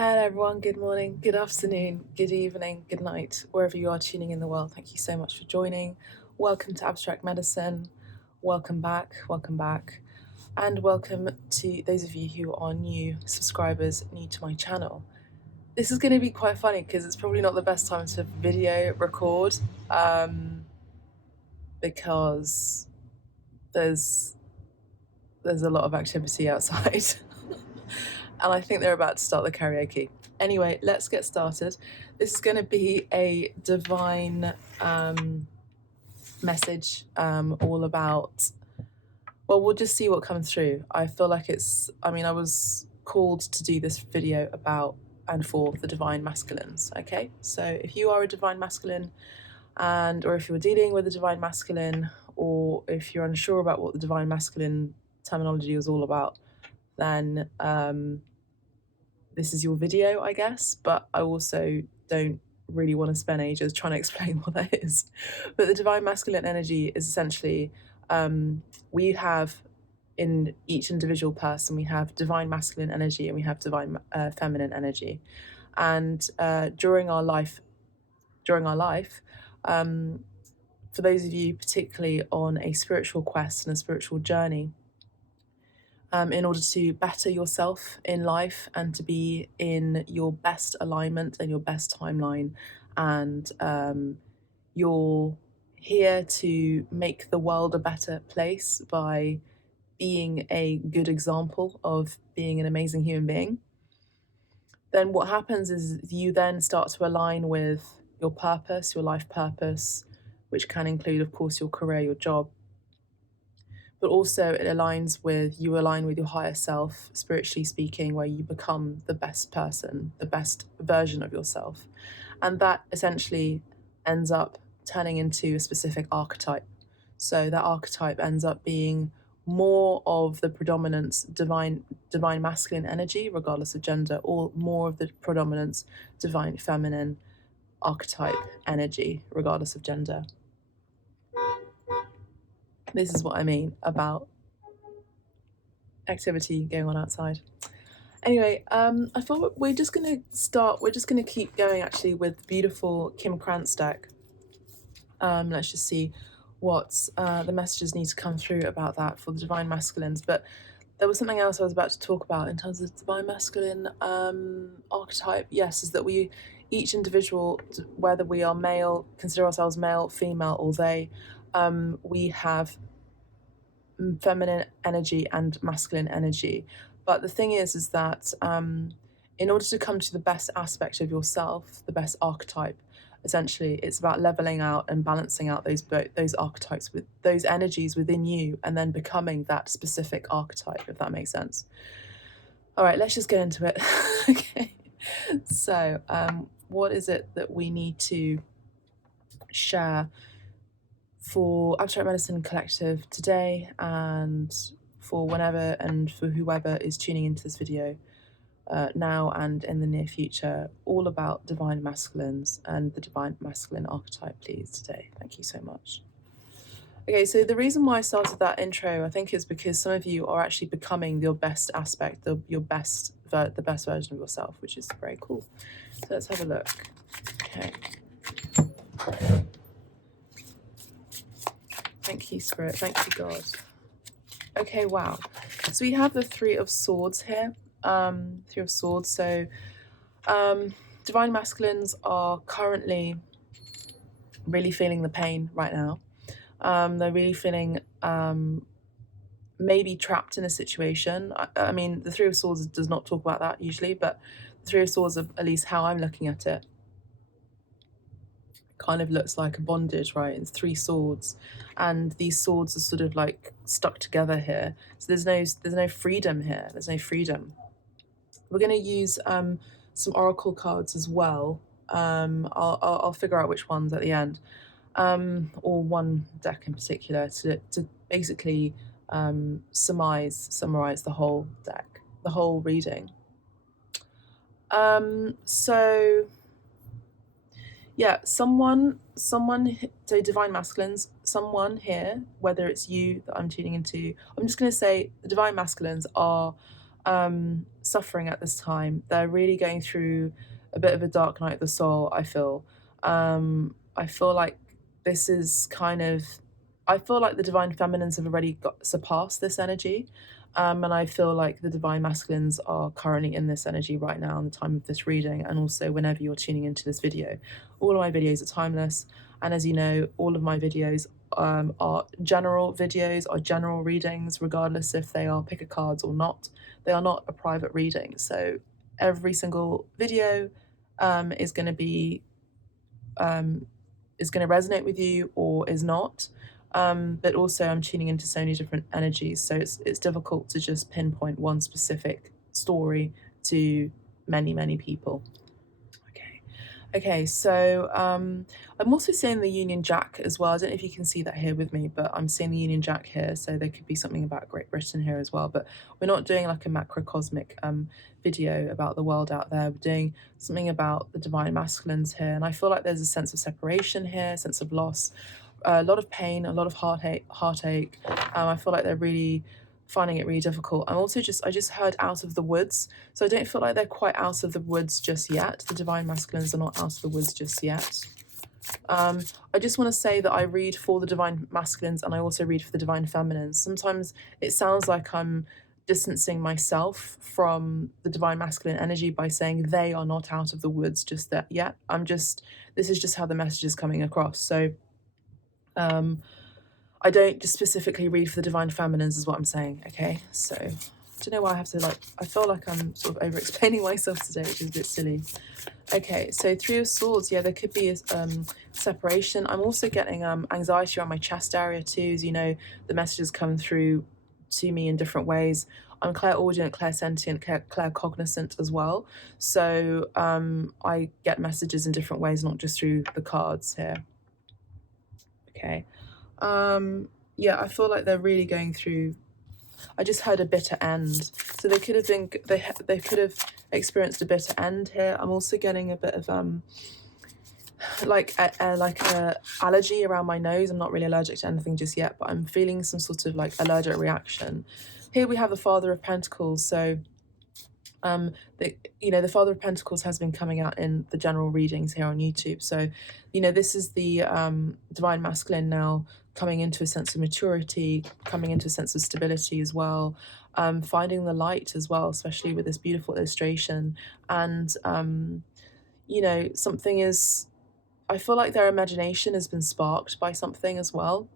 Hello everyone, good morning, good afternoon, good evening, good night, wherever you are tuning in the world. Thank you so much for joining. Welcome to Abstract Medicine. Welcome back, and welcome to those of you who are new subscribers, new to my channel. This is going to be quite funny because it's probably not the best time to video record because there's a lot of activity outside. And I think they're about to start the karaoke. Anyway, let's get started. This is going to be a divine message all about, well, we'll just see what comes through. I feel like I was called to do this video about and for the divine masculines, okay? So if you are a divine masculine or if you're dealing with a divine masculine, or if you're unsure about what the divine masculine terminology is all about, then this is your video, I guess, but I also don't really want to spend ages trying to explain what that is. But the divine masculine energy is essentially, we have in each individual person, we have divine masculine energy and we have divine feminine energy. And during our life, for those of you particularly on a spiritual quest and a spiritual journey, in order to better yourself in life and to be in your best alignment and your best timeline. And you're here to make the world a better place by being a good example of being an amazing human being. Then what happens is you then start to align with your purpose, your life purpose, which can include, of course, your career, your job. But also you align with your higher self, spiritually speaking, where you become the best person, the best version of yourself. And that essentially ends up turning into a specific archetype. So that archetype ends up being more of the predominance divine masculine energy, regardless of gender, or more of the predominance divine feminine archetype energy, regardless of gender. This is what I mean about activity going on outside. Anyway, I thought we're just going to keep going actually with the beautiful Kim Krantz deck. Let's just see what the messages need to come through about that for the divine masculines. But there was something else I was about to talk about in terms of the divine masculine archetype. Yes, is that each individual, whether we are male, consider ourselves male, female, or they, we have feminine energy and masculine energy. But the thing is that in order to come to the best aspect of yourself, the best archetype, essentially it's about leveling out and balancing out those archetypes with those energies within you, and then becoming that specific archetype, if that makes sense. All right, let's just get into it. Okay, so what is it that we need to share for Abstract Medicine Collective today, and for whenever and for whoever is tuning into this video now and in the near future, all about divine masculines and the divine masculine archetype, please, today. Thank you so much. Okay, so the reason why I started that intro, I think, is because some of you are actually becoming your best aspect, the best version of yourself, which is very cool. So let's have a look. Okay. Thank you, Spirit. Thank you, God. Okay, wow. So we have the Three of Swords here. Three of Swords. So divine masculines are currently really feeling the pain right now. They're really feeling maybe trapped in a situation. I mean, the Three of Swords does not talk about that usually, but the Three of Swords, at least how I'm looking at it, kind of looks like a bondage, right? It's three swords, and these swords are sort of like stuck together here. So there's no freedom here. There's no freedom. We're going to use some oracle cards as well. I'll figure out which ones at the end, or one deck in particular to basically summarize the whole deck, the whole reading. So yeah, someone, so divine masculines, someone here, whether it's you that I'm tuning into, I'm just going to say the divine masculines are suffering at this time. They're really going through a bit of a dark night of the soul, I feel. I feel like this is kind of, I feel like the divine feminines have already surpassed this energy. And I feel like the divine masculines are currently in this energy right now in the time of this reading, and also whenever you're tuning into this video. All of my videos are timeless, and as you know, all of my videos are general videos, are general readings, regardless if they are pick a cards or not. They are not a private reading. So every single video is going to be is going to resonate with you or is not. But also I'm tuning into so many different energies, so it's difficult to just pinpoint one specific story to many people. Okay, so I'm also seeing the Union Jack as well. I don't know if you can see that here with me, but I'm seeing the Union Jack here, so there could be something about Great Britain here as well. But we're not doing like a macrocosmic video about the world out there. We're doing something about the divine masculines here, and I feel like there's a sense of separation here, a sense of loss, a lot of pain, a lot of heartache. I feel like they're really finding it really difficult. I just heard out of the woods, so I don't feel like they're quite out of the woods just yet. The divine masculines are not out of the woods just yet. I just want to say that I read for the divine masculines and I also read for the divine feminines. Sometimes it sounds like I'm distancing myself from the divine masculine energy by saying they are not out of the woods just yet. This is just how the message is coming across. So I don't just specifically read for the divine feminines is what I'm saying, okay? So I don't know why I have to I feel like I'm sort of over explaining myself today, which is a bit silly. Okay, so Three of Swords, yeah, there could be a separation. I'm also getting anxiety around my chest area too, as you know, the messages come through to me in different ways. I'm clairaudient, clairsentient, claircognizant as well. So I get messages in different ways, not just through the cards here. Okay. Yeah, I feel like they're really going through. I just heard a bitter end, so they could have been. They could have experienced a bitter end here. I'm also getting a bit of like a allergy around my nose. I'm not really allergic to anything just yet, but I'm feeling some sort of like allergic reaction. Here we have the Father of Pentacles. So the Father of Pentacles has been coming out in the general readings here on YouTube. So this is the divine masculine now coming into a sense of maturity, coming into a sense of stability as well, finding the light as well, especially with this beautiful illustration. And something is, I feel like their imagination has been sparked by something as well,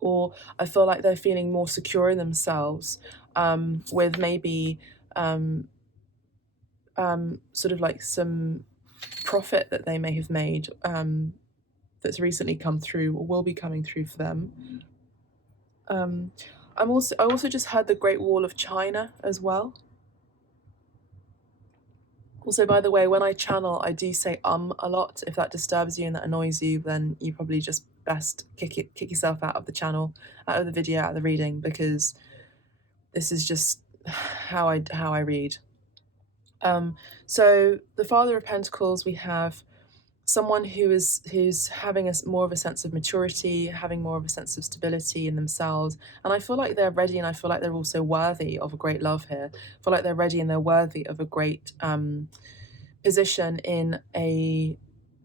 or I feel like they're feeling more secure in themselves, with maybe sort of like some profit that they may have made that's recently come through or will be coming through for them. I also just heard the Great Wall of China as well. Also, by the way, when I channel, I do say a lot. If that disturbs you and that annoys you, then you probably just best kick yourself out of the channel, out of the video, out of the reading, because this is just how I read. So the Father of Pentacles, we have someone who's having more of a sense of maturity, having more of a sense of stability in themselves, and I feel like they're ready, and I feel like they're also worthy of a great love here. I feel like they're ready and they're worthy of a great position in a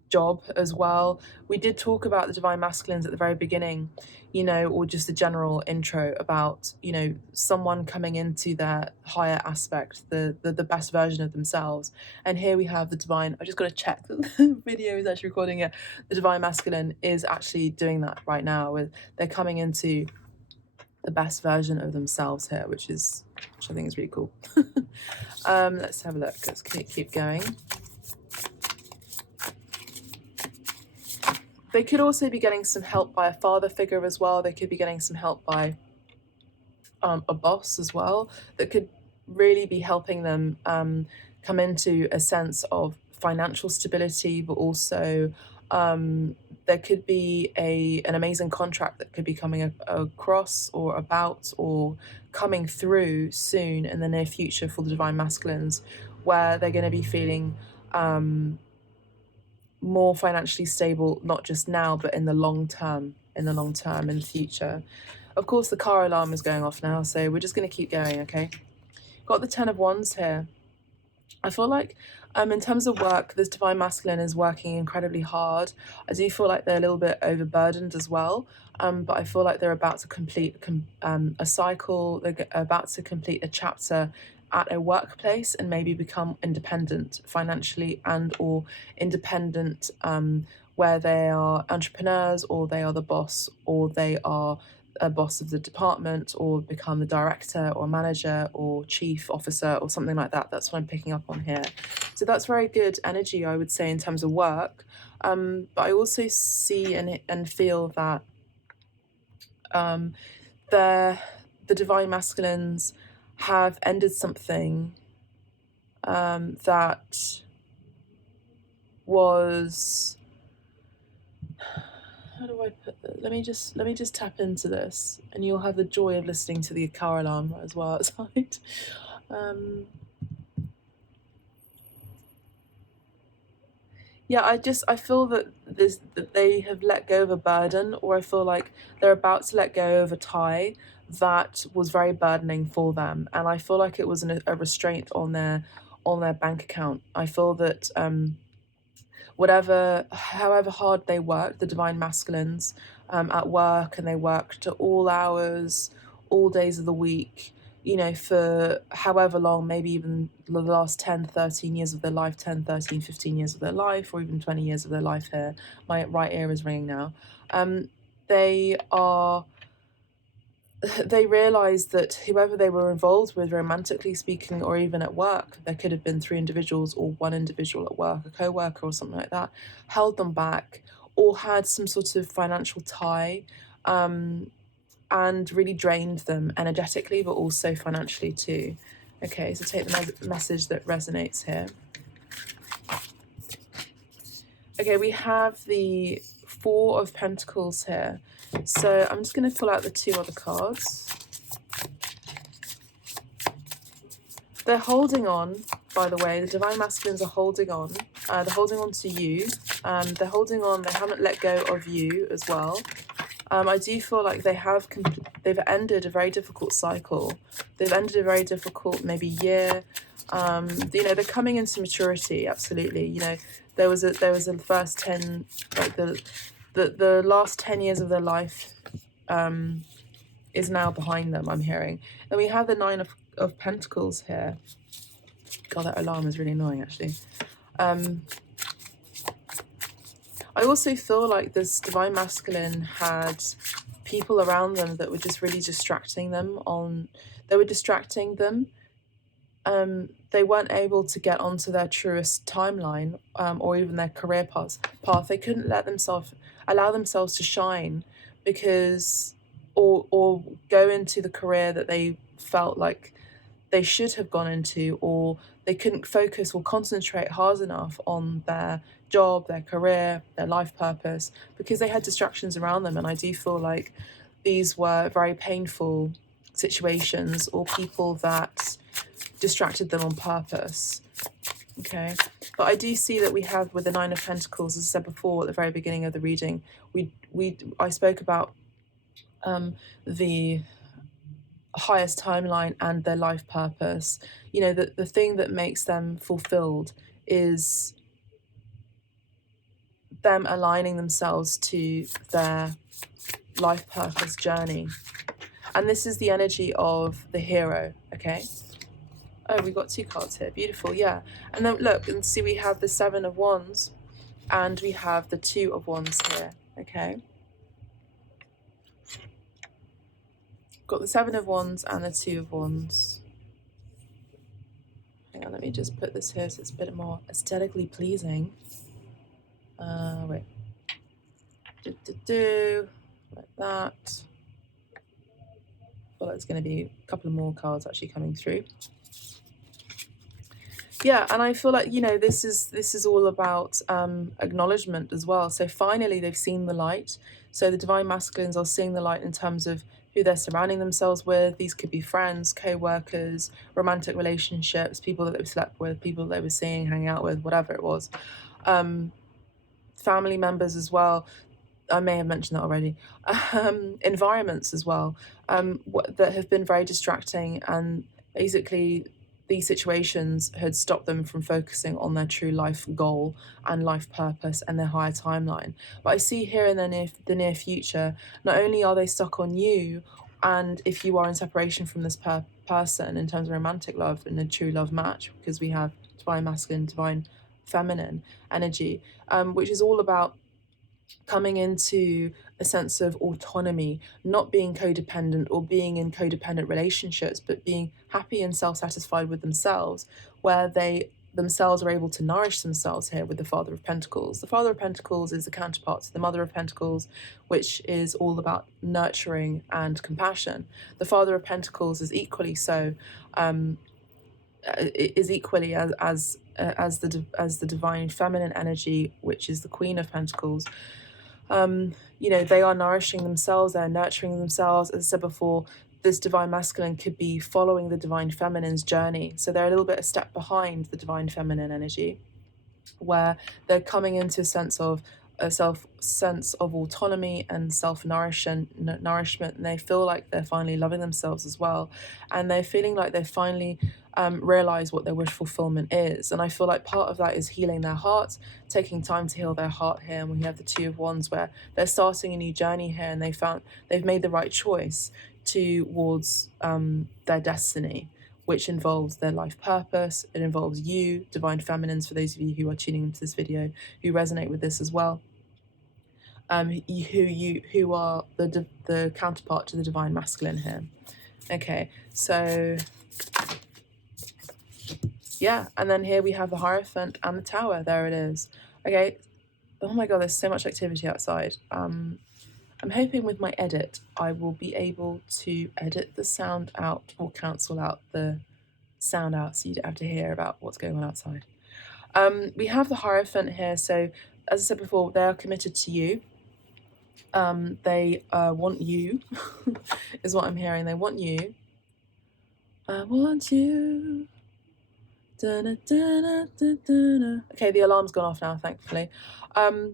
job as well. We did talk about the divine masculines at the very beginning, or just a general intro about someone coming into their higher aspect, the best version of themselves. And here we have the divine. I just got to check that the video is actually recording it. The divine masculine is actually doing that right now. They're coming into the best version of themselves here, which I think is really cool. Let's have a look. Let's keep going. They could also be getting some help by a father figure as well. They could be getting some help by a boss as well, that could really be helping them come into a sense of financial stability, but also there could be an amazing contract that could be coming across or about or coming through soon in the near future for the divine masculines, where they're going to be feeling more financially stable, not just now, but in the long term, in the future. Of course, the car alarm is going off now, so we're just going to keep going, okay? Got the Ten of Wands here. I feel like in terms of work, this Divine Masculine is working incredibly hard. I do feel like they're a little bit overburdened as well, but I feel like they're about to complete a cycle. They're about to complete a chapter at a workplace and maybe become independent financially and or independent where they are entrepreneurs, or they are the boss, or they are a boss of the department, or become the director or manager or chief officer or something like that. That's what I'm picking up on here. So that's very good energy, I would say, in terms of work. But I also see and feel that the Divine Masculines have ended something that was, how do I put this? Let me just tap into this, and you'll have the joy of listening to the car alarm as well outside. Yeah, I feel that they have let go of a burden, or I feel like they're about to let go of a tie that was very burdening for them, and I feel like it was a restraint on their bank account. I feel that however hard they worked, the Divine Masculines, at work, and they worked at all hours, all days of the week, you know, for however long, maybe even the last 10, 13 years of their life, 10, 13, 15 years of their life, or even 20 years of their life here. My right ear is ringing now. They realised that whoever they were involved with, romantically speaking, or even at work, there could have been 3 individuals or 1 individual at work, a co-worker or something like that, held them back, or had some sort of financial tie, and really drained them energetically, but also financially too. Okay, so take the message that resonates here. Okay, we have the 4 of Pentacles here. So I'm just going to pull out the 2 other cards. They're holding on, by the way. The Divine Masculines are holding on. They're holding on to you. They're holding on. They haven't let go of you as well. I do feel like they've ended a very difficult cycle. They've ended a very difficult maybe year. You know, they're coming into maturity. Absolutely. You know, there was a first 10, like the last 10 years of their life is now behind them, I'm hearing. And we have the 9 of Pentacles here. God, that alarm is really annoying, actually. I also feel like this Divine Masculine had people around them that were just really distracting them they were distracting them. They weren't able to get onto their truest timeline, or even their career path. They couldn't allow themselves to shine, because or go into the career that they felt like they should have gone into, or they couldn't focus or concentrate hard enough on their job, their career, their life purpose, because they had distractions around them. And I do feel like these were very painful situations, or people that distracted them on purpose. Okay, but I do see that we have, with the 9 of Pentacles, as I said before at the very beginning of the reading, I spoke about the highest timeline and their life purpose. You know, the thing that makes them fulfilled is them aligning themselves to their life purpose journey. And this is the energy of the hero. Okay, oh, we got 2 cards here. Beautiful. Yeah. And then look and see, we have the 7 of Wands and we have the 2 of Wands here. Okay, got the 7 of Wands and the 2 of Wands. Hang on, let me just put this here so it's a bit more aesthetically pleasing. Wait. Like that. Well, it's going to be a couple of more cards actually coming through. Yeah, and I feel like, you know, this is all about acknowledgement as well. So finally they've seen the light. So the Divine Masculines are seeing the light in terms of who they're surrounding themselves with. These could be friends, co-workers, romantic relationships, people that they've slept with, people they were seeing, hanging out with, whatever it was. Family members as well. I may have mentioned that already. Environments as well, that have been very distracting, and basically these situations had stopped them from focusing on their true life goal and life purpose and their higher timeline. But I see here in the near future, not only are they stuck on you, and if you are in separation from this person in terms of romantic love and a true love match, because we have divine masculine, divine feminine energy, which is all about coming into a sense of autonomy, not being codependent or being in codependent relationships, but being happy and self-satisfied with themselves, where they themselves are able to nourish themselves here with the Father of Pentacles. The Father of Pentacles is the counterpart to the Mother of Pentacles, which is all about nurturing and compassion. The Father of Pentacles is equally so, is equally as the divine feminine energy, which is the Queen of Pentacles. You know, they are nourishing themselves, they're nurturing themselves. As I said before, this divine masculine could be following the divine feminine's journey. So they're a little bit a step behind the divine feminine energy, where they're coming into a sense of autonomy and nourishment, and they feel like they're finally loving themselves as well, and they're feeling like they finally realize what their wish fulfillment is. And I feel like part of that is healing their hearts, taking time to heal their heart here. And we have the Two of Wands, where they're starting a new journey here, and they've made the right choice towards their destiny, which involves their life purpose. It involves you, divine feminines, for those of you who are tuning into this video, who resonate with this as well. Who are the counterpart to the divine masculine here. Okay, so yeah, and then here we have the Hierophant and the Tower. There it is. Okay, oh my god, there's so much activity outside. I'm hoping with my edit I will be able to edit the sound out or cancel out the sound out, so you don't have to hear about what's going on outside. We have the Hierophant here, so as I said before, they are committed to you. They want you, is what I'm hearing. They want you. I want you. Okay, the alarm's gone off now, thankfully.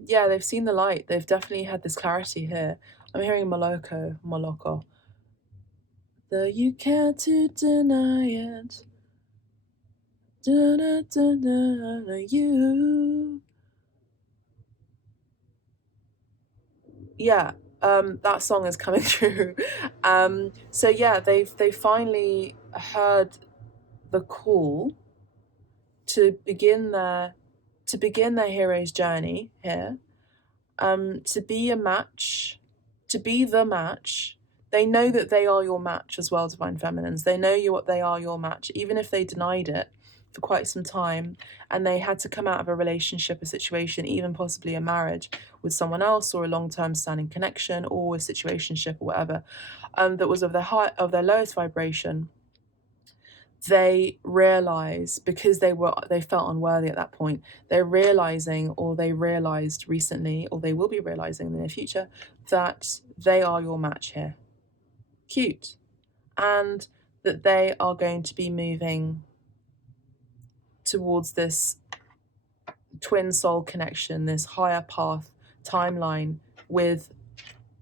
Yeah, they've seen the light. They've definitely had this clarity here. I'm hearing Moloko. The you care to deny it. You. Yeah, that song is coming through. So yeah, they finally heard the call to begin their hero's journey here, to be a match, to be the match. They know that they are your match as well, divine feminines. They know they are your match, even if they denied it for quite some time, and they had to come out of a relationship, a situation, even possibly a marriage with someone else, or a long-term standing connection, or a situationship, or whatever, that was of their lowest vibration. They realize, because they felt unworthy at that point, they're realizing, or they realized recently, or they will be realizing in the near future, that they are your match here. Cute. And that they are going to be moving towards this twin soul connection, this higher path timeline with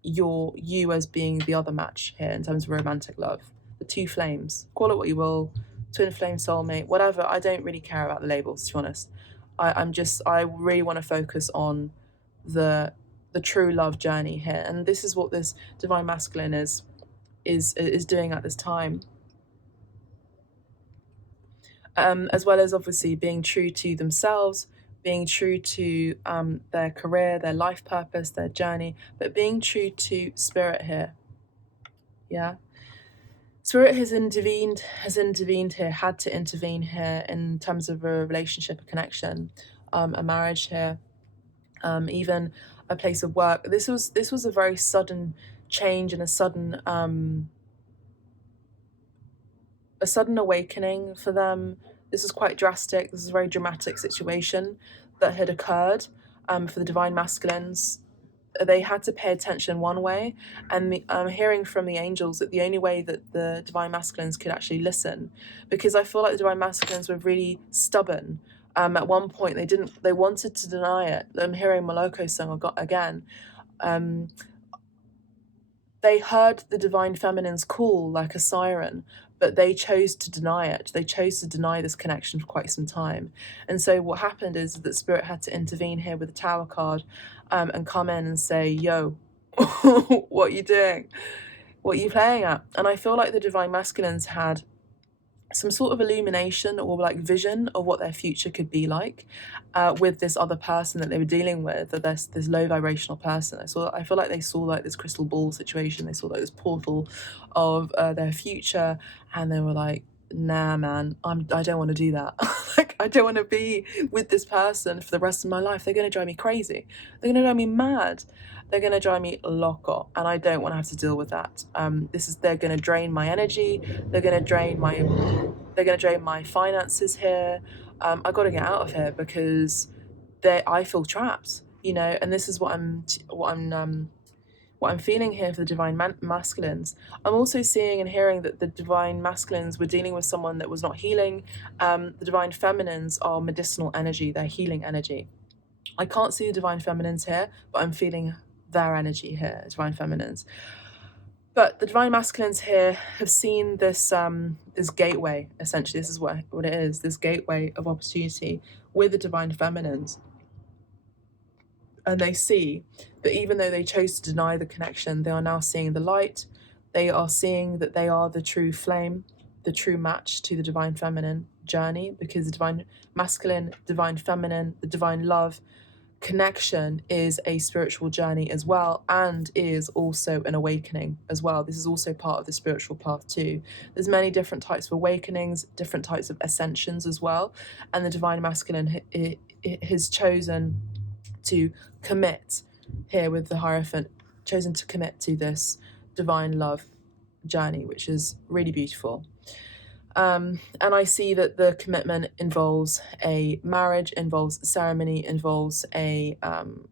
you as being the other match here in terms of romantic love. The two flames, call it what you will, twin flame, soulmate, whatever. I don't really care about the labels, to be honest. I really want to focus on the true love journey here, and this is what this divine masculine is doing at this time. As well as obviously being true to themselves, being true to their career, their life purpose, their journey, but being true to spirit here. Yeah. Spirit has intervened here, had to intervene here in terms of a relationship, a connection, a marriage here, even a place of work. This was a very sudden change and a sudden awakening for them. This is quite drastic. This is a very dramatic situation that had occurred for the divine masculines. They had to pay attention one way, and I'm hearing from the angels that the only way that the divine masculines could actually listen, because I feel like the divine masculines were really stubborn. At one point, they wanted to deny it. I'm hearing Moloko's song again. They heard the divine feminine's call like a siren, but they chose to deny it. They chose to deny this connection for quite some time. And so what happened is that Spirit had to intervene here with the Tower card, and come in and say, yo, what are you doing? What are you playing at? And I feel like the Divine Masculines had some sort of illumination or like vision of what their future could be like, with this other person that they were dealing with, that this low vibrational person. I feel like they saw like this crystal ball situation. They saw like this portal of their future, and they were like, nah man, I don't want to do that. Like, I don't want to be with this person for the rest of my life. They're going to drive me crazy. They're going to drive me mad. They're going to drive me loco, and I don't want to have to deal with that. They're going to drain my energy. They're going to drain my finances here. I got to get out of here because I feel trapped, and this is what I'm feeling here for the Divine Masculines. I'm also seeing and hearing that the Divine Masculines were dealing with someone that was not healing. The Divine Feminines are medicinal energy, they're healing energy. I can't see the Divine Feminines here, but I'm feeling their energy here, Divine Feminines. But the Divine Masculines here have seen this this gateway, essentially. This is what it is, this gateway of opportunity with the Divine Feminines. And they see that even though they chose to deny the connection, they are now seeing the light. They are seeing that they are the true flame, the true match to the Divine Feminine journey, because the Divine Masculine, Divine Feminine, the Divine Love connection is a spiritual journey as well, and is also an awakening as well. This is also part of the spiritual path too. There's many different types of awakenings, different types of ascensions as well, and the Divine Masculine has chosen to commit here with the Hierophant, chosen to commit to this divine love journey, which is really beautiful. And I see that the commitment involves a marriage, involves ceremony, involves a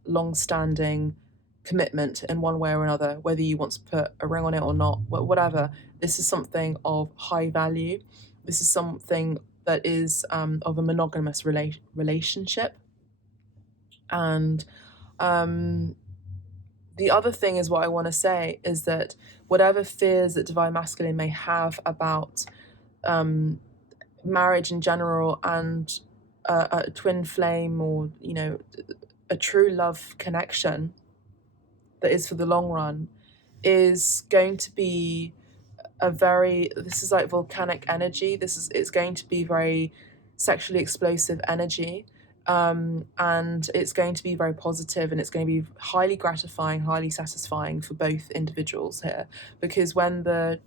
long-standing commitment in one way or another, whether you want to put a ring on it or not, whatever. This is something of high value. This is something that is of a monogamous relationship. And the other thing is, what I want to say is that whatever fears that Divine Masculine may have about marriage in general, and a twin flame, or a true love connection that is for the long run, is going to be this is like volcanic energy. It's going to be very sexually explosive energy, and it's going to be very positive, and it's going to be highly gratifying, highly satisfying for both individuals here, because when the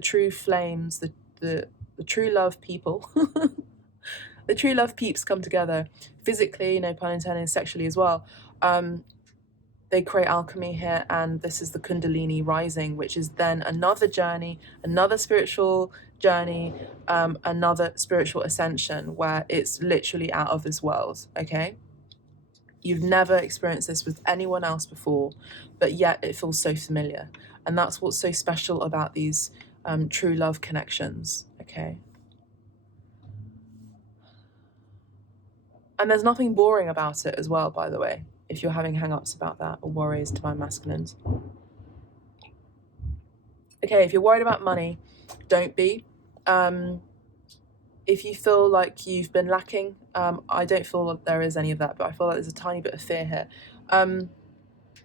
true flames, the true love people, the true love peeps come together, physically, no pun intended, sexually as well, they create alchemy here, and this is the Kundalini rising, which is then another journey, another spiritual journey, another spiritual ascension, where it's literally out of this world, okay? You've never experienced this with anyone else before, but yet it feels so familiar. And that's what's so special about these true love connections, okay? And there's nothing boring about it as well, by the way, if you're having hang-ups about that, or worries, Divine Masculines. Okay, if you're worried about money, don't be. If you feel like you've been lacking, I don't feel that there is any of that, but I feel like there's a tiny bit of fear here.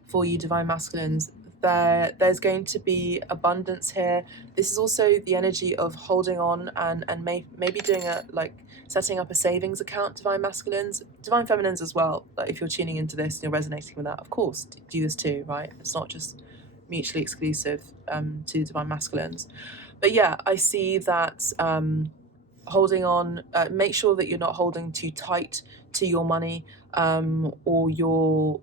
For you, Divine Masculines, there's going to be abundance here. This is also the energy of holding on, and maybe doing setting up a savings account, Divine Masculines, Divine Feminines as well. Like, if you're tuning into this and you're resonating with that, of course, do this too, right? It's not just mutually exclusive to Divine Masculines. But yeah, I see that holding on, make sure that you're not holding too tight to your money, or your,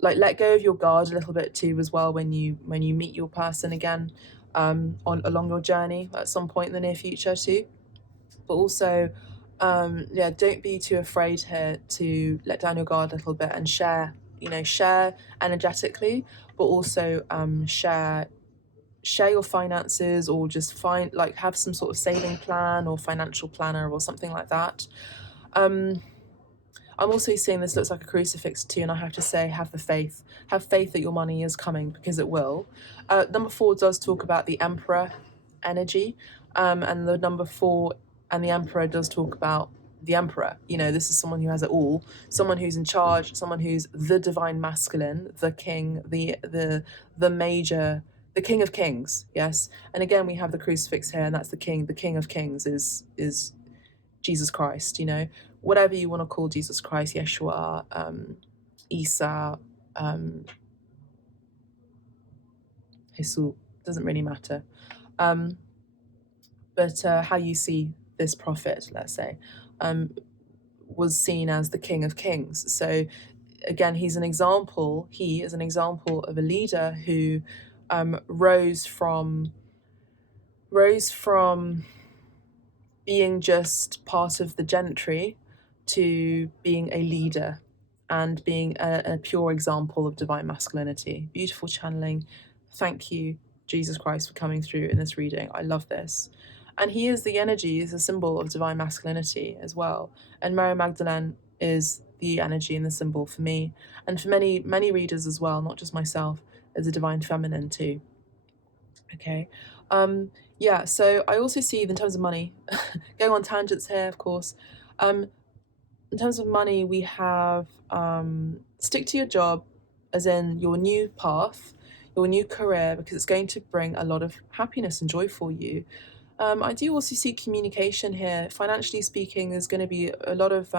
let go of your guard a little bit too as well when you meet your person again, along your journey at some point in the near future too. But also, don't be too afraid here to let down your guard a little bit and share energetically, but also share your finances, or just have some sort of saving plan or financial planner or something like that. I'm also seeing this looks like a crucifix too, and I have to say, have faith that your money is coming, because it will. Number 4 does talk about the Emperor energy, And the number 4 and the Emperor does talk about the Emperor. You know, this is someone who has it all, someone who's in charge, someone who's the divine masculine, the king, the major, the King of Kings. Yes. And again, we have the crucifix here, and that's the king. The King of Kings is Jesus Christ. You know, whatever you want to call Jesus Christ, Yeshua, Isa, Jesus, doesn't really matter. But how you see this prophet, let's say, was seen as the King of Kings. So again, he is an example of a leader who rose from being just part of the gentry to being a leader and being a pure example of divine masculinity. Beautiful channeling. Thank you, Jesus Christ, for coming through in this reading. I love this. And he is the energy, is a symbol of divine masculinity as well. And Mary Magdalene is the energy and the symbol for me, and for many, many readers as well, not just myself, as a divine feminine too. Okay. Yeah, so I also see in terms of money, going on tangents here, of course. In terms of money, we have stick to your job, as in your new path, your new career, because it's going to bring a lot of happiness and joy for you. I do also see communication here. Financially speaking, there's going to be a lot of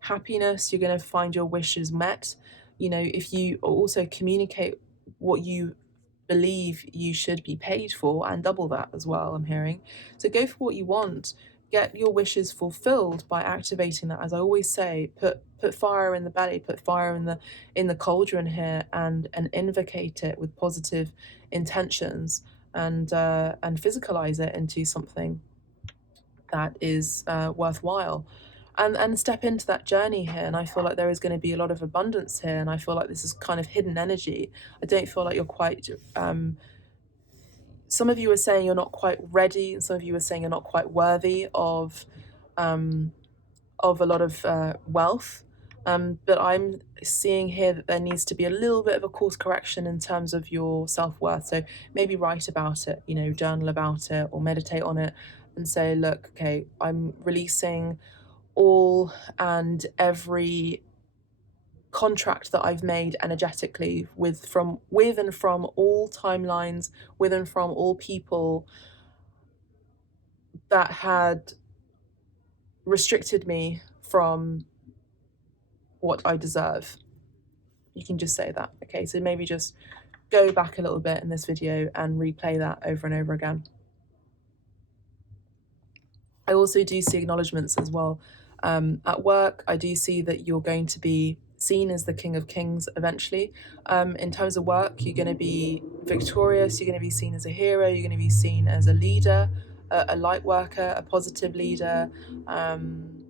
happiness. You're going to find your wishes met. You know, if you also communicate what you believe you should be paid for, and double that as well, I'm hearing. So go for what you want. Get your wishes fulfilled by activating that. As I always say, put fire in the belly, put fire in the cauldron here, and invocate it with positive intentions, and physicalize it into something that is worthwhile, and step into that journey here. And I feel like there is going to be a lot of abundance here, and I feel like this is kind of hidden energy. I don't feel like you're quite some of you are saying you're not quite ready, and some of you are saying you're not quite worthy of a lot of wealth. But I'm seeing here that there needs to be a little bit of a course correction in terms of your self-worth. So maybe write about it, you know, journal about it, or meditate on it, and say, look, okay, I'm releasing all and every contract that I've made energetically with and from all timelines, with and from all people that had restricted me from what I deserve. You can just say that. Okay, so maybe just go back a little bit in this video and replay that over and over again. I also do see acknowledgements as well. At work, I do see that you're going to be seen as the King of Kings eventually. In terms of work, you're going to be victorious, you're going to be seen as a hero, you're going to be seen as a leader, a light worker, a positive leader, and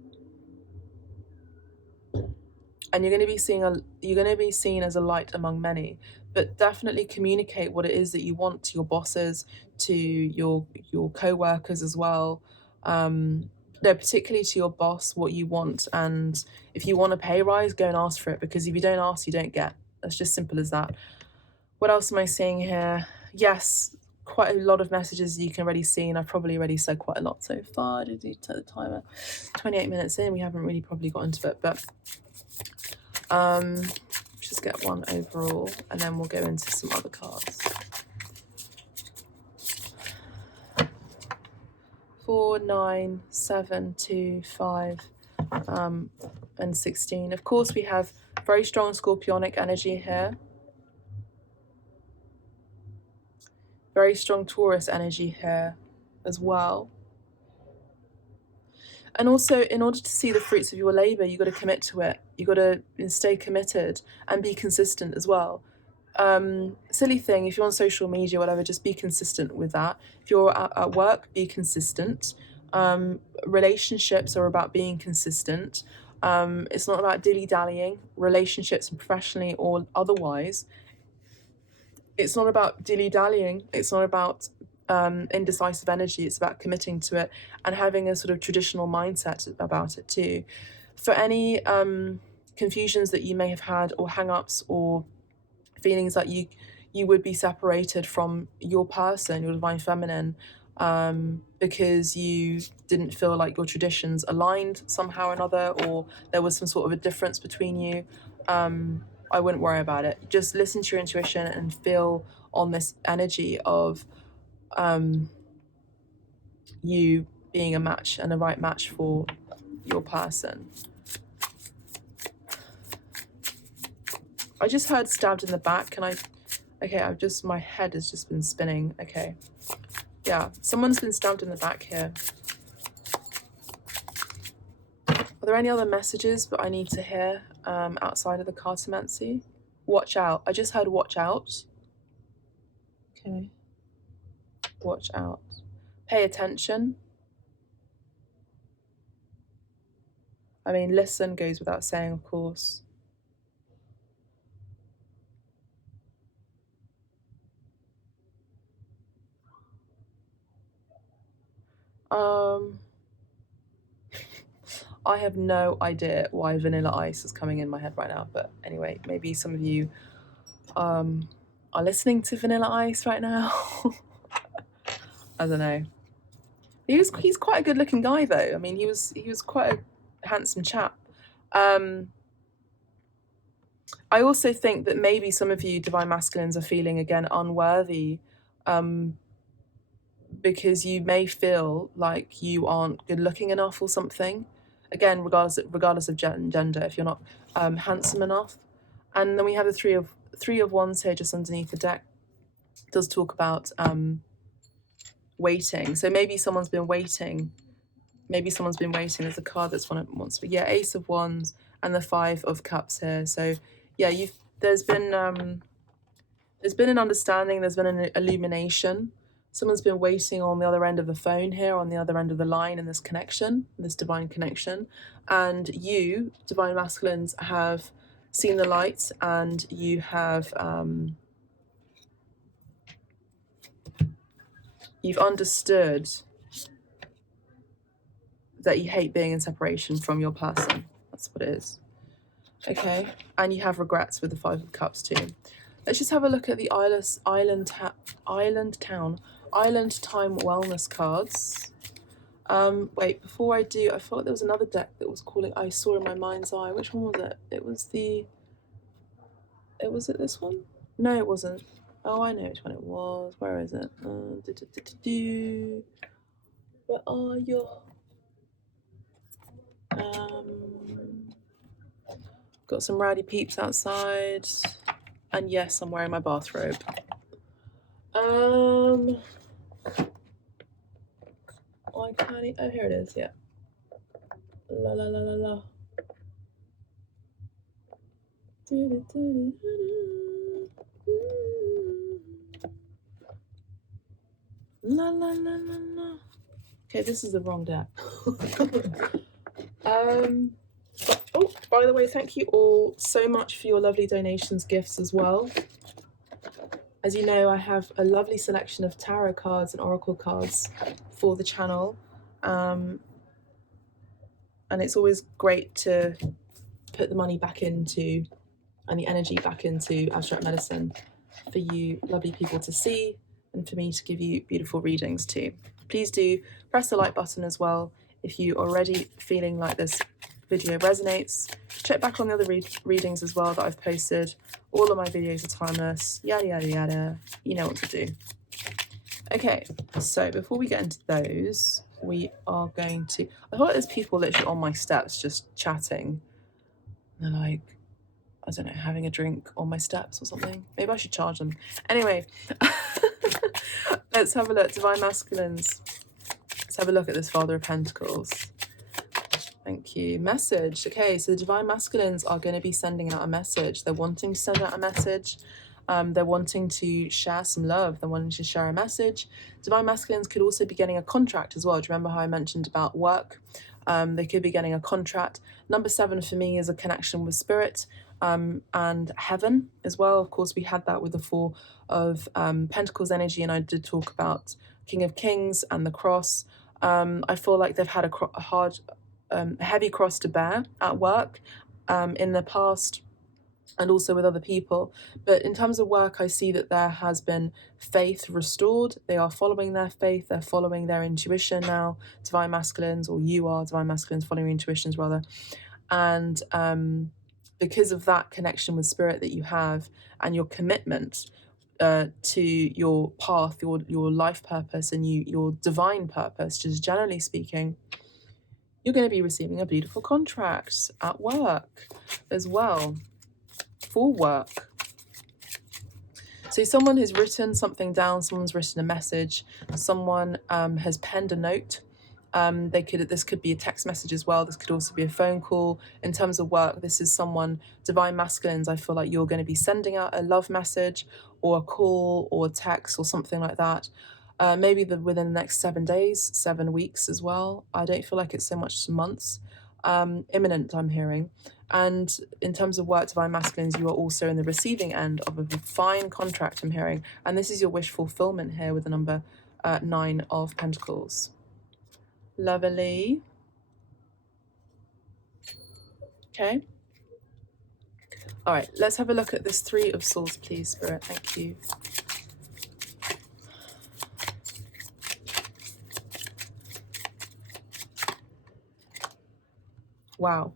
you're going to be seen as a light among many. But definitely communicate what it is that you want to your bosses, to your co-workers as well. No, particularly to your boss, what you want. And if you want a pay rise, go and ask for it, because if you don't ask, you don't get. That's just simple as that. What else am I seeing here? Yes, quite a lot of messages you can already see, and I've probably already said quite a lot so far. Did you set the timer? 28 minutes in, we haven't really probably got into it, but just get one overall, and then we'll go into some other cards. 4, 9, 7, 2, 5, and 16. Of course, we have very strong scorpionic energy here. Very strong Taurus energy here as well. And also, in order to see the fruits of your labor, you've got to commit to it. You've got to stay committed and be consistent as well. Silly thing, if you're on social media, whatever, just be consistent with that. If you're at work, be consistent. Relationships are about being consistent. It's not about dilly-dallying. Relationships, professionally or otherwise, it's not about dilly-dallying. It's not about indecisive energy. It's about committing to it and having a sort of traditional mindset about it too. For any confusions that you may have had, or hang-ups, or feelings that you would be separated from your person, your divine feminine, because you didn't feel like your traditions aligned somehow or another, or there was some sort of a difference between you, I wouldn't worry about it. Just listen to your intuition and feel on this energy of you being a match and a right match for your person. I just heard stabbed in the back. Can I? Okay, my head has just been spinning. Okay. Yeah, someone's been stabbed in the back here. Are there any other messages that I need to hear outside of the cartomancy? Watch out. I just heard watch out. Okay. Watch out. Pay attention. I mean, listen goes without saying, of course. I have no idea why Vanilla Ice is coming in my head right now, but anyway, maybe some of you are listening to Vanilla Ice right now. I don't know. He's quite a good looking guy though. I mean, he was quite a handsome chap. I also think that maybe some of you divine masculines are feeling again unworthy, because you may feel like you aren't good looking enough or something. Again, regardless of gender, if you're not handsome enough. And then we have the three of wands here just underneath the deck. It does talk about waiting. So maybe someone's been waiting. There's a card that's wants to be, yeah, Ace of Wands and the 5 of Cups here. So yeah, there's been an understanding, there's been an illumination. Someone's been waiting on the other end of the phone here, on the other end of the line in this connection, this divine connection. And you, divine masculines, have seen the light, and you have you've understood that you hate being in separation from your person. That's what it is. Okay, and you have regrets with the 5 of Cups too. Let's just have a look at the Island Time Wellness cards. Wait, before I do, I thought there was another deck that was calling, I saw in my mind's eye. Which one was it? Was it this one? No, it wasn't. Oh, I know which one it was. Where is it? Where are you? Got some rowdy peeps outside. And yes, I'm wearing my bathrobe. Why can't he? Oh, here it is, yeah. La la la la la. La la la la la. Okay, this is the wrong deck. Oh, by the way, thank you all so much for your lovely donations, gifts as well. As you know, I have a lovely selection of tarot cards and oracle cards for the channel. And it's always great to put the money back into and the energy back into abstract medicine for you lovely people to see and for me to give you beautiful readings too. Please do press the like button as well if you are already feeling like this video resonates. Check back on the other readings as well that I've posted. All of my videos are timeless, yada yada yada. You know what to do. Okay, so before we get into those, we are going to, I thought there's people literally on my steps just chatting. They're like, I don't know, having a drink on my steps or something. Maybe I should charge them. Anyway, let's have a look. Divine Masculines. Let's have a look at this Father of Pentacles. Thank you. Message. Okay, so the Divine Masculines are going to be sending out a message. They're wanting to send out a message. They're wanting to share some love. They're wanting to share a message. Divine Masculines could also be getting a contract as well. Do you remember how I mentioned about work? They could be getting a contract. Number 7 for me is a connection with spirit and heaven as well. Of course, we had that with the 4 of Pentacles energy, and I did talk about King of Kings and the cross. I feel like they've had a heavy cross to bear at work in the past and also with other people. But in terms of work, I see that there has been faith restored. They are following their faith, they're following their intuition now, divine masculines, or you are divine masculines following your intuitions rather. And because of that connection with spirit that you have and your commitment to your path, your life purpose, and your divine purpose, just generally speaking, you're going to be receiving a beautiful contract at work as well, for work. So someone has written something down, someone's written a message, someone has penned a note. This could be a text message as well. This could also be a phone call. In terms of work, this is someone, divine masculines, I feel like you're going to be sending out a love message or a call or a text or something like that. Maybe within the next 7 days, 7 weeks as well. I don't feel like it's so much months. Imminent, I'm hearing. And in terms of work, divine masculines, you are also in the receiving end of a fine contract, I'm hearing. And this is your wish fulfillment here with the number 9 of Pentacles. Lovely. Okay. All right, let's have a look at this 3 of Swords, please, Spirit. Thank you. Wow.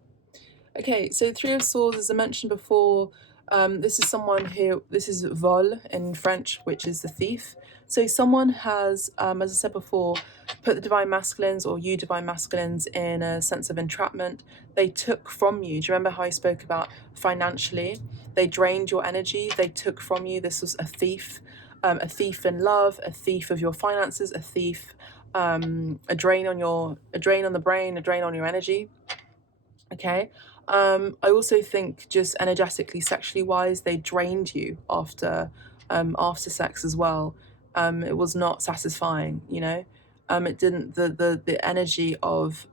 Okay, so 3 of Swords, as I mentioned before, this is vol in French, which is the thief. So someone has, as I said before, put the divine masculines, or you divine masculines, in a sense of entrapment. They took from you. Do you remember how I spoke about financially? They drained your energy. They took from you. This was a thief in love, a thief of your finances, a thief, a drain on the brain, a drain on your energy. Okay. I also think just energetically, sexually wise, they drained you after sex as well. It was not satisfying, you know. It didn't the energy of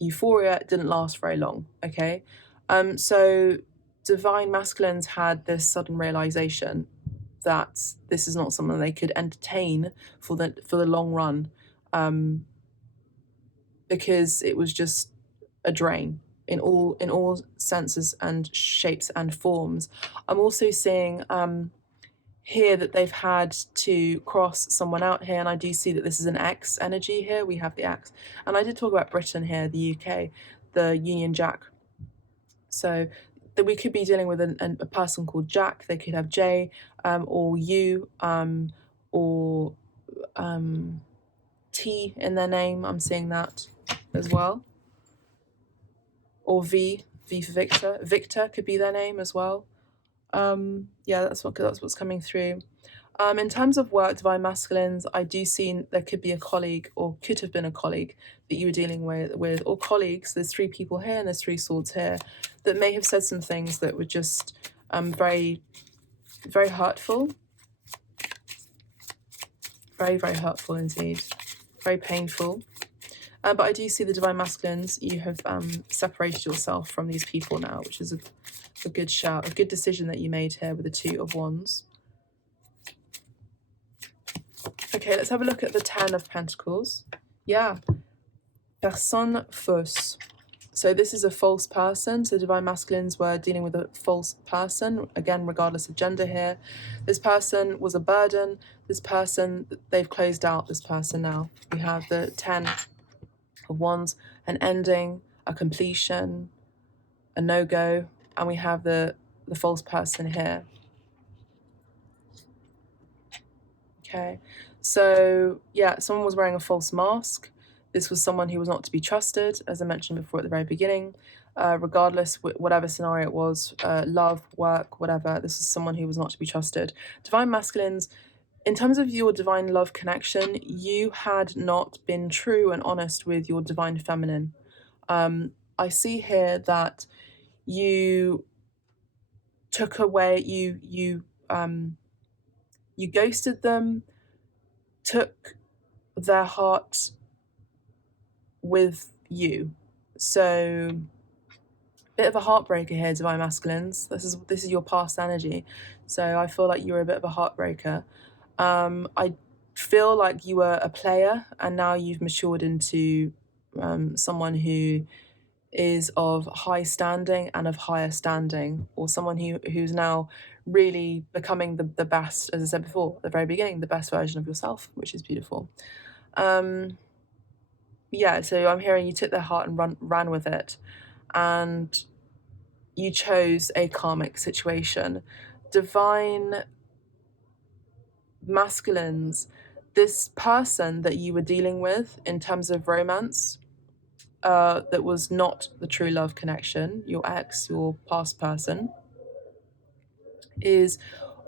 euphoria didn't last very long. Okay. So divine masculines had this sudden realization that this is not something they could entertain for the long run, because it was just a drain in all senses and shapes and forms. I'm also seeing here that they've had to cross someone out here, and I do see that this is an X energy here. We have the X, and I did talk about Britain here, the UK, the Union Jack. So that we could be dealing with a person called Jack. They could have J, or U, or T in their name. I'm seeing that as well. Or V for Victor. Victor could be their name as well. Yeah, that's what's coming through. In terms of work, divine masculines, I do see there could be a colleague, or could have been a colleague that you were dealing with, or colleagues. There's 3 people here, and there's 3 swords here, that may have said some things that were just very, very hurtful. Very, very hurtful indeed. Very painful. But I do see the divine masculines, you have separated yourself from these people now, which is a good shout, a good decision that you made here with the 2 of Wands. Okay, let's have a look at the 10 of Pentacles. Yeah, personne fausse. So this is a false person. So divine masculines were dealing with a false person, again, regardless of gender here. This person was a burden. This person, they've closed out this person now. We have the 10 of Wands, an ending, a completion, a no-go, and we have the false person here. Okay, so yeah, someone was wearing a false mask. This was someone who was not to be trusted, as I mentioned before at the very beginning. Regardless, whatever scenario it was, love, work, whatever, this is someone who was not to be trusted. Divine masculines, in terms of your divine love connection, you had not been true and honest with your divine feminine. I see here that you took away, you ghosted them, took their heart with you. So bit of a heartbreaker here, divine masculines. This is your past energy. So I feel like you were a bit of a heartbreaker. I feel like you were a player, and now you've matured into someone who is of high standing and of higher standing, or someone who's now really becoming the best, as I said before at the very beginning, the best version of yourself, which is beautiful. Yeah, so I'm hearing you took their heart and ran with it, and you chose a karmic situation. Divine masculines, this person that you were dealing with in terms of romance, that was not the true love connection, your ex, your past person, is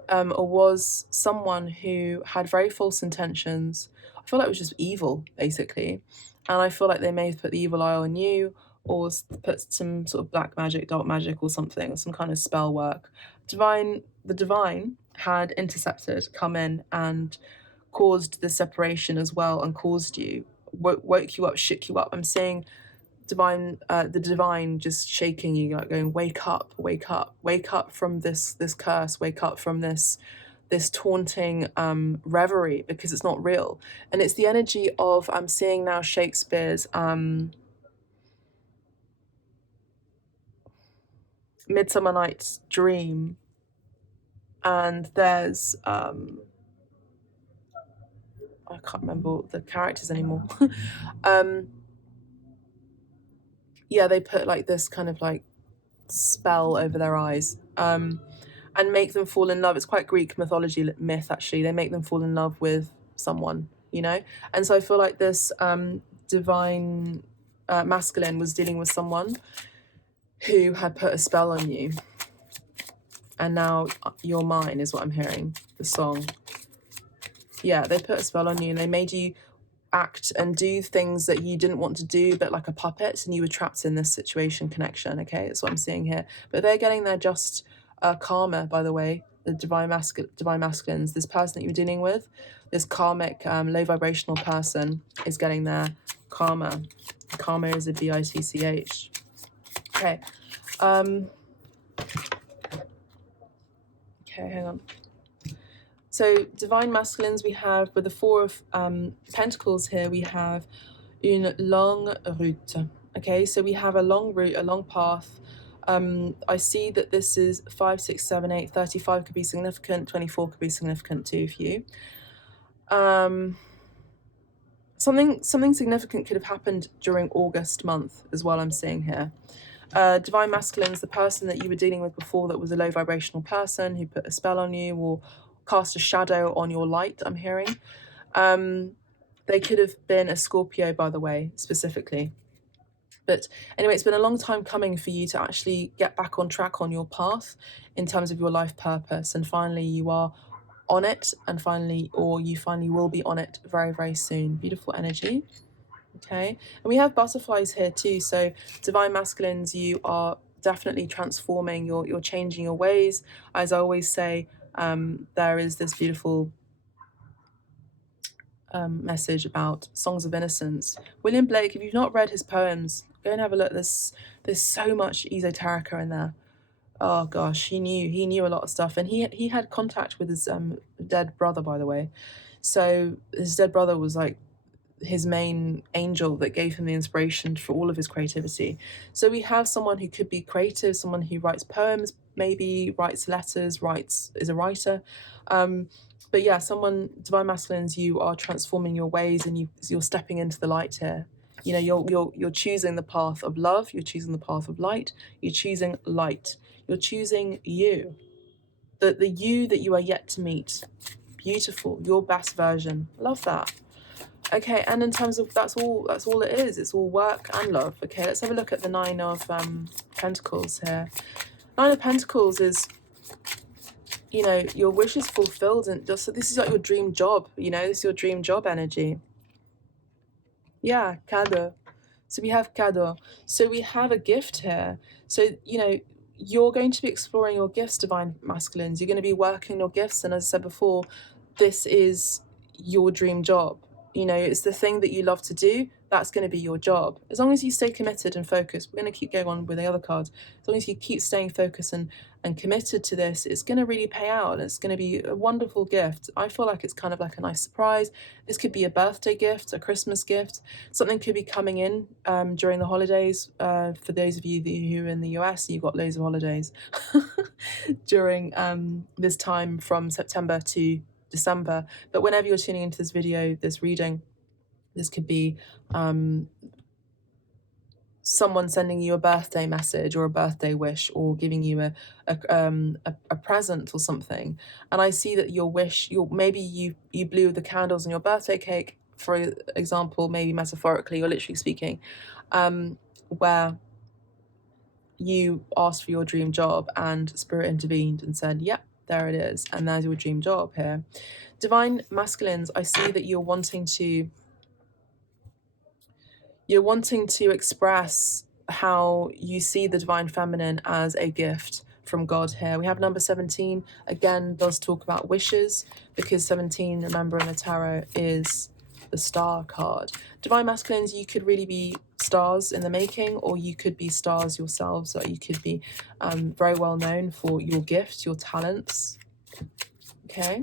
or was someone who had very false intentions. I feel like it was just evil, basically. And I feel like they may have put the evil eye on you, or put some sort of black magic, dark magic, or something, or some kind of spell work. The divine had intercepted, come in, and caused the separation as well, and caused you, woke you up, shook you up. I'm saying the divine just shaking you, like going, wake up, wake up, wake up from this curse, wake up from this taunting reverie, because it's not real. And it's the energy of, I'm seeing now Shakespeare's Midsummer Night's Dream, and there's I can't remember the characters anymore. Yeah, they put like this kind of like spell over their eyes, and make them fall in love. It's quite Greek myth, actually. They make them fall in love with someone, you know? And so I feel like this divine masculine was dealing with someone who had put a spell on you. And now you're mine, is what I'm hearing, the song. Yeah, they put a spell on you, and they made you act and do things that you didn't want to do, but like a puppet, and you were trapped in this situation connection. Okay, that's what I'm seeing here. But they're getting their just karma, by the way. The divine masculines, this person that you were dealing with, this karmic low vibrational person, is getting their karma. Karma is a bitch. Okay. Okay, hang on. So divine masculines, we have, with the Four of Pentacles here, we have une longue route. Okay, so we have a long route, a long path. I see that this is 5, 6, 7, 8, 35 could be significant, 24 could be significant too for you. Something significant could have happened during August month as well, I'm seeing here. Divine masculines, the person that you were dealing with before that was a low vibrational person who put a spell on you or cast a shadow on your light, I'm hearing. They could have been a Scorpio, by the way, specifically. But anyway, it's been a long time coming for you to actually get back on track on your path in terms of your life purpose. And finally, you are on it, and you finally will be on it very, very soon. Beautiful energy. Okay. And we have butterflies here too. So divine masculines, you are definitely transforming. You're changing your ways. As I always say, there is this beautiful message about songs of innocence. William Blake, if you've not read his poems, go and have a look. There's so much esoterica in there. Oh gosh, he knew a lot of stuff, and he had contact with his dead brother, by the way. So his dead brother was like his main angel that gave him the inspiration for all of his creativity. So we have someone who could be creative, someone who writes poems, maybe writes letters, is a writer. But yeah, divine masculines, you are transforming your ways, and you're stepping into the light here. You know, you're choosing the path of love, you're choosing the path of light, you're choosing light, you're choosing you. The you that you are yet to meet. Beautiful, your best version. Love that. Okay, and in terms of that's all it is. It's all work and love. Okay, let's have a look at the Nine of Pentacles here. Nine of Pentacles is, you know, your wish is fulfilled, and so this is like your dream job. You know, this is your dream job energy. Yeah, cadeau. So we have cadeau. So we have a gift here. So, you know, you're going to be exploring your gifts, divine masculines. You're going to be working your gifts, and as I said before, this is your dream job. You know, it's the thing that you love to do. That's going to be your job. As long as you stay committed and focused, we're going to keep going on with the other cards. As long as you keep staying focused and committed to this, it's going to really pay out. And it's going to be a wonderful gift. I feel like it's kind of like a nice surprise. This could be a birthday gift, a Christmas gift. Something could be coming in during the holidays. For those of you who are in the US, you've got loads of holidays during this time from September to December. But whenever you're tuning into this video, this reading, this could be someone sending you a birthday message or a birthday wish, or giving you a present or something. And I see that your wish, maybe you blew the candles on your birthday cake, for example, maybe metaphorically or literally speaking, where you asked for your dream job and Spirit intervened and said, yep, there it is, and there's your dream job here. Divine masculines, I see that you're wanting to express how you see the divine feminine as a gift from God here. We have number 17, again, does talk about wishes, because 17, remember, in the tarot is the star card. Divine masculines, you could really be stars in the making, or you could be stars yourselves, or you could be very well known for your gifts, your talents. Okay.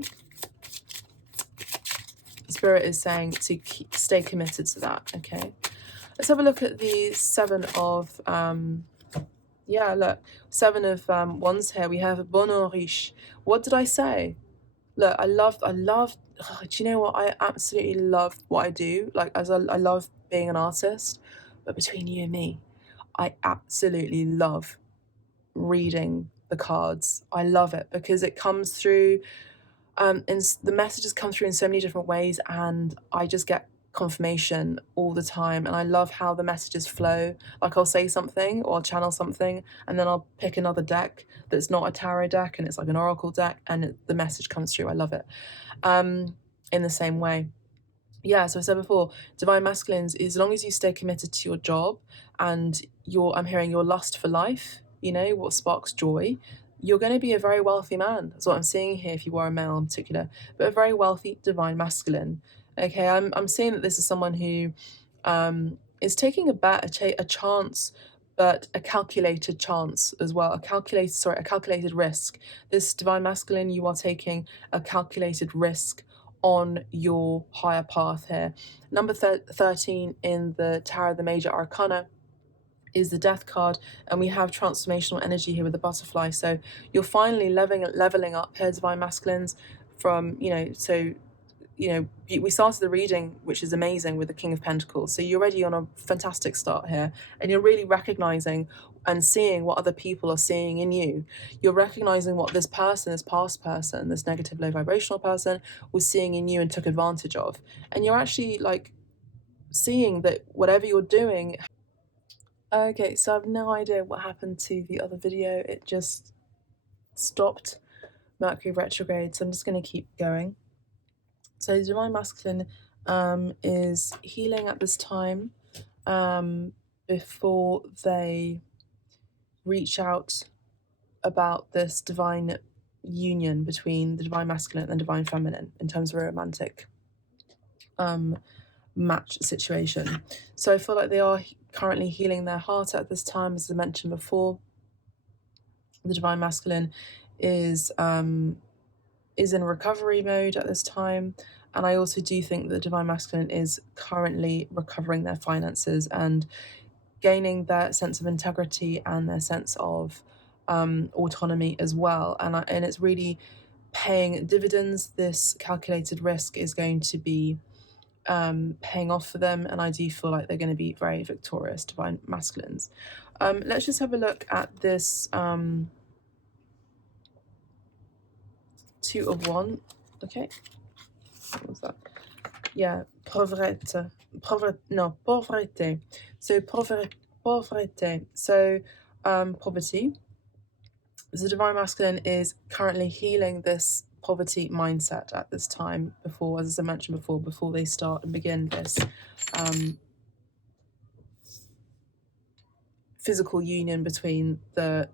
Spirit is saying to stay committed to that. Okay. Let's have a look at the seven of seven of wands here. We have bonheur riche. What did I say? Look, I love do you know what? I absolutely love what I do. Like, I love being an artist, but between you and me, I absolutely love reading the cards. I love it because it comes through, and the messages come through in so many different ways, and I just get confirmation all the time. And I love how the messages flow. Like, I'll say something or I'll channel something, and then I'll pick another deck that's not a tarot deck, and it's like an oracle deck, and the message comes through. I love it. In the same way. Yeah, so I said before, divine masculines, as long as you stay committed to your job and I'm hearing your lust for life, you know, what sparks joy, you're going to be a very wealthy man. That's what I'm seeing here, if you are a male in particular, but a very wealthy divine masculine. Okay, I'm seeing that this is someone who is taking a bet, a chance, but a calculated chance as well. A calculated risk. This divine masculine, you are taking a calculated risk on your higher path here. Number 13 in the Tarot, the Major Arcana, is the Death card, and we have transformational energy here with the butterfly. So you're finally leveling up here, divine masculines, from, we started the reading, which is amazing, with the King of Pentacles. So you're already on a fantastic start here, and you're really recognizing and seeing what other people are seeing in you. You're recognizing what this person, this past person, this negative, low vibrational person, was seeing in you and took advantage of. And you're actually like seeing that whatever you're doing. Okay, so I have no idea what happened to the other video. It just stopped Mercury retrograde, so I'm just going to keep going. So the divine masculine is healing at this time before they reach out about this divine union between the divine masculine and divine feminine in terms of a romantic match situation. So I feel like they are currently healing their heart at this time, as I mentioned before. The divine masculine is in recovery mode at this time. And I also do think that the divine masculine is currently recovering their finances and gaining their sense of integrity and their sense of autonomy as well. And it's really paying dividends. This calculated risk is going to be paying off for them. And I do feel like they're going to be very victorious, divine masculines. Let's just have a look at this Two of Wands. Okay. What was that? Yeah, pauvreté. So pauvreté. So poverty. The divine masculine is currently healing this poverty mindset at this time, before, as I mentioned before they start and begin this physical union between the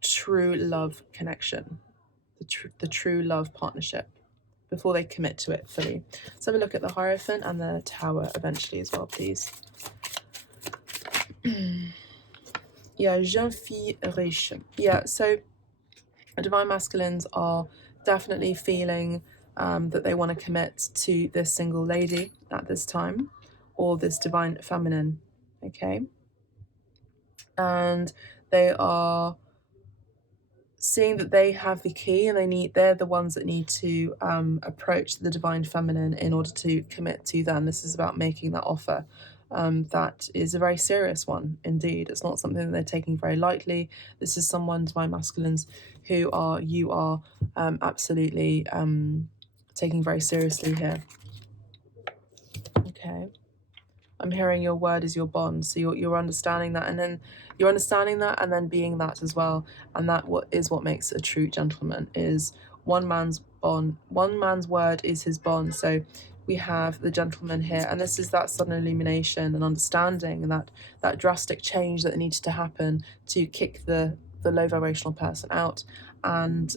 true love connection, the true love partnership. before they commit to it fully. Let's have a look at the Hierophant and the Tower eventually as well, please. Yeah, jeune fille riche. Yeah, so Divine Masculines are definitely feeling that they want to commit to this single lady at this time, or this Divine Feminine, okay? And they are seeing that they have the key, and they're the ones that need to approach the Divine Feminine in order to commit to them. This is about making that offer. That is a very serious one indeed. It's not something that they're taking very lightly. This is someone, Divine Masculines, you are absolutely taking very seriously here. Okay. I'm hearing your word is your bond, so you're understanding that, and then you're understanding that, and then being that as well. And that what makes a true gentleman is one man's bond. One man's word is his bond. So we have the gentleman here, and this is that sudden illumination and understanding, and that drastic change that needs to happen to kick the low vibrational person out, and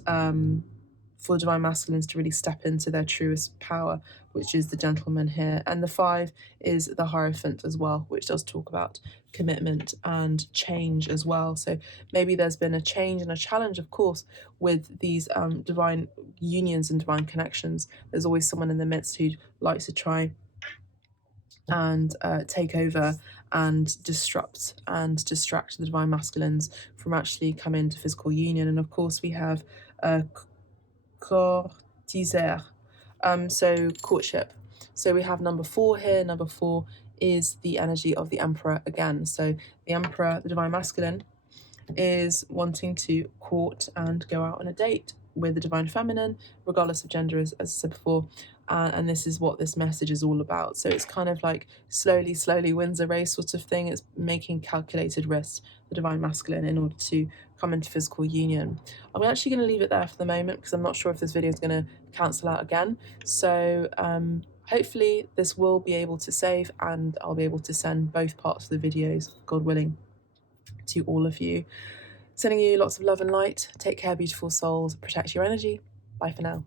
for Divine Masculines to really step into their truest power, which is the gentleman here. And the 5 is the Hierophant as well, which does talk about commitment and change as well. So maybe there's been a change and a challenge, of course, with these divine unions and divine connections. There's always someone in the midst who likes to try and take over and distract the Divine Masculines from actually coming into physical union. And of course we have courtiser, so courtship. So we have number 4 here. Number 4 is the energy of the Emperor again. So the Emperor, the Divine Masculine, is wanting to court and go out on a date with the Divine Feminine, regardless of gender, as I said before. And this is what this message is all about. So it's kind of like slowly wins a race sort of thing. It's making calculated risks, the Divine Masculine, in order to come into physical union. I'm actually going to leave it there for the moment because I'm not sure if this video is going to cancel out again. So hopefully this will be able to save, and I'll be able to send both parts of the videos, God willing, to all of you. Sending you lots of love and light. Take care, beautiful souls. Protect your energy. Bye for now.